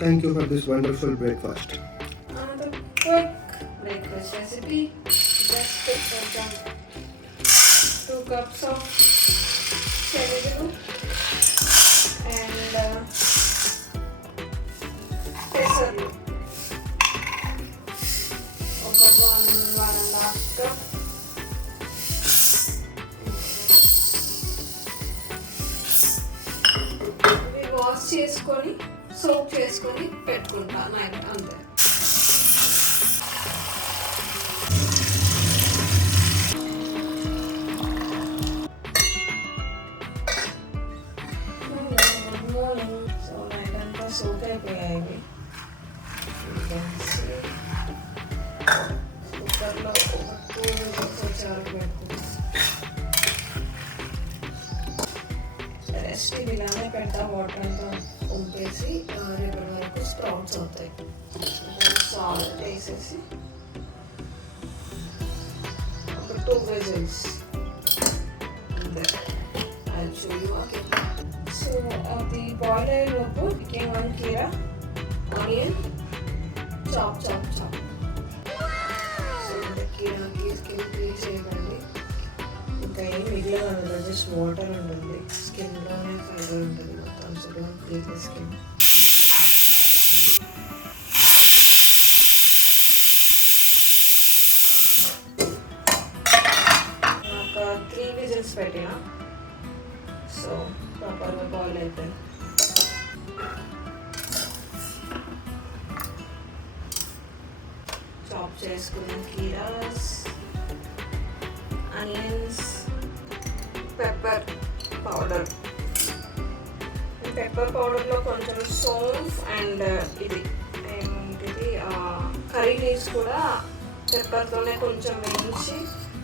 Thank you for this wonderful breakfast. Another quick breakfast recipe. Just take some 2 cups of శనగలు and పెసర్లు ఒక 1.5 cup. ఇవి వాష్ చేసుకొని సోక్ చేసుకొని పెట్టుకుంటా నైట్ అంతే. సో నైట్ అంతా సోక్ అయిపోయాయి ఇవి. కుక్కర్లో ఒక 2 విజిల్స్ వచ్చారు పెట్టుకుంటాం. రెస్ట్ ఇది ఇలానే పెడతా వాటర్ అంతా ఉంపేసి రేపటి వరకు స్ప్రౌట్స్ అవుతాయి. సాల్ట్ వేసేసి ఒక 2 విజిల్స్ అంతే. I'll show you again. So the boil air logo became 1 kira onion chop. So the kira ki skin clean చేయండి. ఇంకా ఏం మిగిలిన జస్ట్ వాటర్ ఉంటుంది, స్కిన్లోనే ఫైబర్ ఉంటుంది మొత్తం. So don't clean the skin. ఒక 3 విజిల్స్ పెట్టిన, సో ప్రాపర్గా బాయిల్ అయిపోయింది. చాప్ చేసుకున్న కీరాస్, ఆనియన్స్, పెప్పర్ పౌడర్. పెప్పర్ పౌడర్లో కొంచెం సోంఫ్ అండ్ ఇది ఏమిటిది కర్రీ లీవ్స్ కూడా పెప్పర్తోనే కొంచెం వేయించి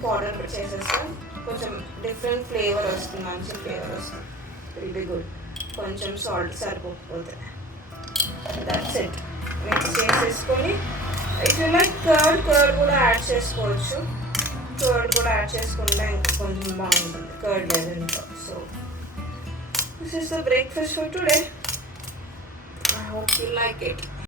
పౌడర్ చేసేస్తాం. కొంచెం డిఫరెంట్ ఫ్లేవర్ వస్తుంది, మంచి ఫ్లేవర్ వస్తుంది. Will be good. కొంచెం సాల్ట్ సరిపోకపోతే. That's it. మిక్స్ చేసేసుకొని ఇఫ్ యూ లైక్ కర్డ్ కూడా యాడ్ చేసుకోవచ్చు. కర్డ్ కూడా యాడ్ చేసుకుంటే ఇంకా కొంచెం బాగుంటుంది, కర్డ్ లేదంటే. So this is the breakfast for today. I hope you like it.